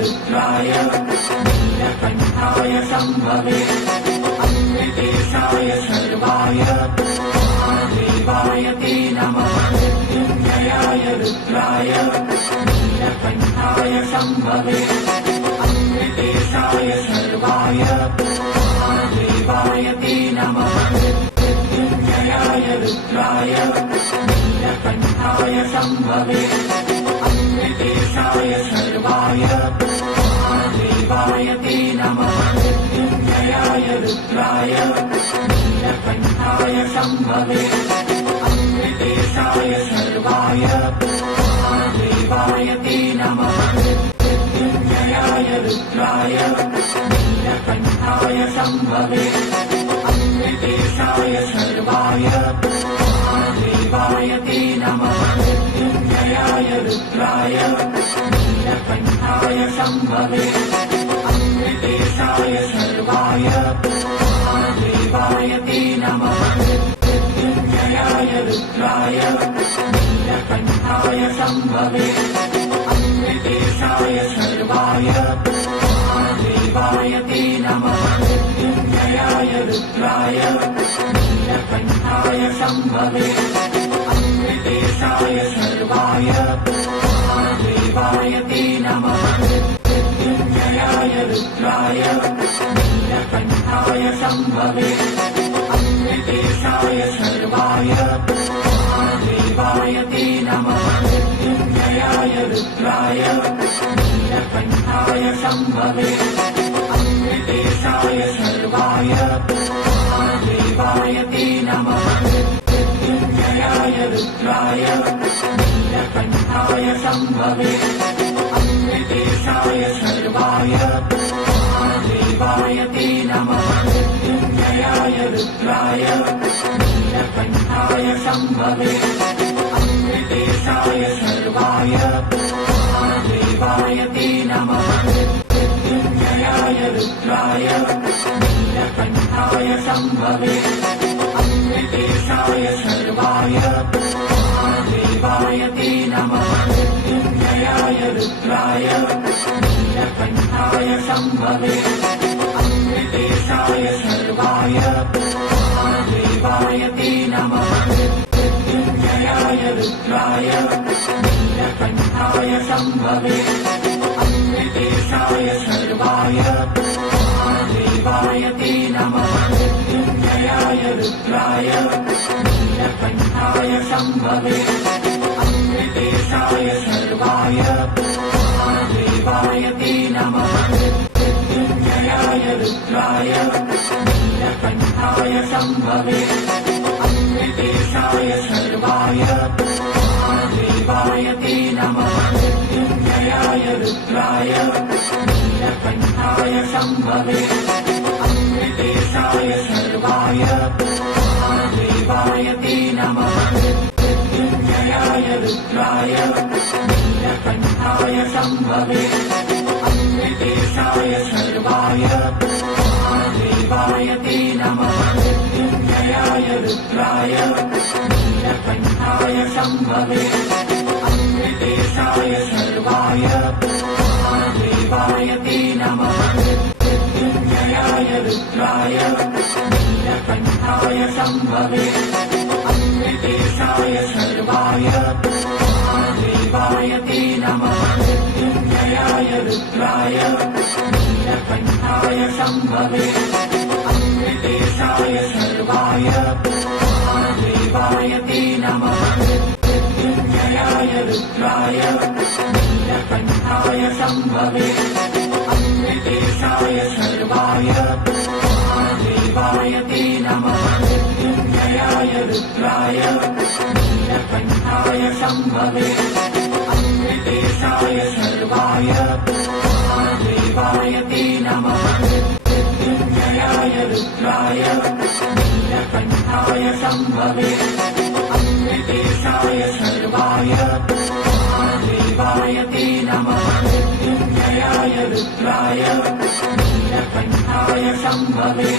रुद्राय नीलकण्ठाय शम्भवे अमृतेशाय शर्वाय महादेवाय ते नमः मृत्युञ्जयाय रुद्राय नीलकण्ठाय शम्भवे अमृतेशाय शर्वाय महादेवाय ते नमः मृत्युञ्जयाय रुद्राय नीलकण्ठाय शम्भवे अमृतेशाय शर्वाय महादेवाय ते नमः मृत्युञ्जयाय रुद्राय नीलकण्ठाय शम्भवे अमृतेशाय शर्वाय महादेवाय ते नमः मृत्युञ्जयाय रुद्राय नीलकण्ठाय शम्भवे अमृतेशाय शर्वाय महादेवाय ते नमः मृत्युञ्जयाय रुद्राय नीलकण्ठाय शम्भवे अमृतेशाय शर्वाय महादेवाय ते नमः मृत्युञ्जयाय रुद्राय नीलकण्ठाय शम्भवे अमृतेशाय शर्वाय महादेवाय ते नमः मृत्युञ्जयाय रुद्राय नीलकण्ठाय शम्भवे अमृतेशाय शर्वाय महादेवाय ते नमः मृत्युञ्जयाय रुद्राय नीलकण्ठाय शम्भवे अमृतेशाय शर्वाय महादेवाय ते नमः मृत्युञ्जयाय रुद्राय नीलकण्ठाय शम्भवे अमृतेशाय शर्वाय महादेवाय ते नमः मृत्युञ्जयाय रुद्राय नीलकण्ठाय शम्भवे अमृतेशाय शर्वाय महादेवाय ते नमः मृत्युञ्जयाय रुद्राय नीलकण्ठाय शम्भवे अमृतेशाय शर्वाय महादेवाय ते नमः मृत्युञ्जयाय रुद्राय नीलकण्ठाय शम्भवे अमृतेशाय शर्वाय महादेवाय ते नमः मृत्युञ्जयाय रुद्राय नीलकण्ठाय शम्भवे अमृतेशाय शर्वाय महादेवाय ते नमः मृत्युञ्जयाय रुद्राय नीलकण्ठाय शम्भवे अमृतेशाय शर्वाय महादेवाय ते नमः मृत्युञ्जयाय रुद्राय नीलकण्ठाय शम्भवे अमृतेशाय शर्वाय महादेवाय ते नमः मृत्युञ्जयाय रुद्राय नीलकण्ठाय शम्भवे अमृतेशाय शर्वाय महादेवाय ते नमः मृत्युञ्जयाय रुद्राय नीलकण्ठाय शम्भवे अमृतेशाय शर्वाय महादेवाय ते नमः मृत्युञ्जयाय रुद्राय नीलकण्ठाय शम्भवे अमृतेशाय शर्वाय महादेवाय ते नमः मृत्युञ्जयाय रुद्राय नीलकण्ठाय शम्भवे अमृतेशाय शर्वाय महादेवाय ते नमः मृत्युञ्जयाय रुद्राय नीलकण्ठाय शम्भवे अमृतेशाय शर्वाय महादेवाय ते नमः मृत्युञ्जयाय रुद्राय नीलकण्ठाय शम्भवे अमृतेशाय शर्वाय महादेवाय ते नमः मृत्युञ्जयाय रुद्राय नीलकण्ठाय शम्भवे अमृतेशाय शर्वाय महादेवाय ते नमः मृत्युञ्जयाय रुद्राय नीलकण्ठाय शम्भवे अमृतेशाय शर्वाय महादेवाय ते नमः मृत्युञ्जयाय रुद्राय नीलकण्ठाय शम्भवे अमृतेशाय शर्वाय महादेवाय ते नमः मृत्युञ्जयाय रुद्राय नीलकण्ठाय शम्भवे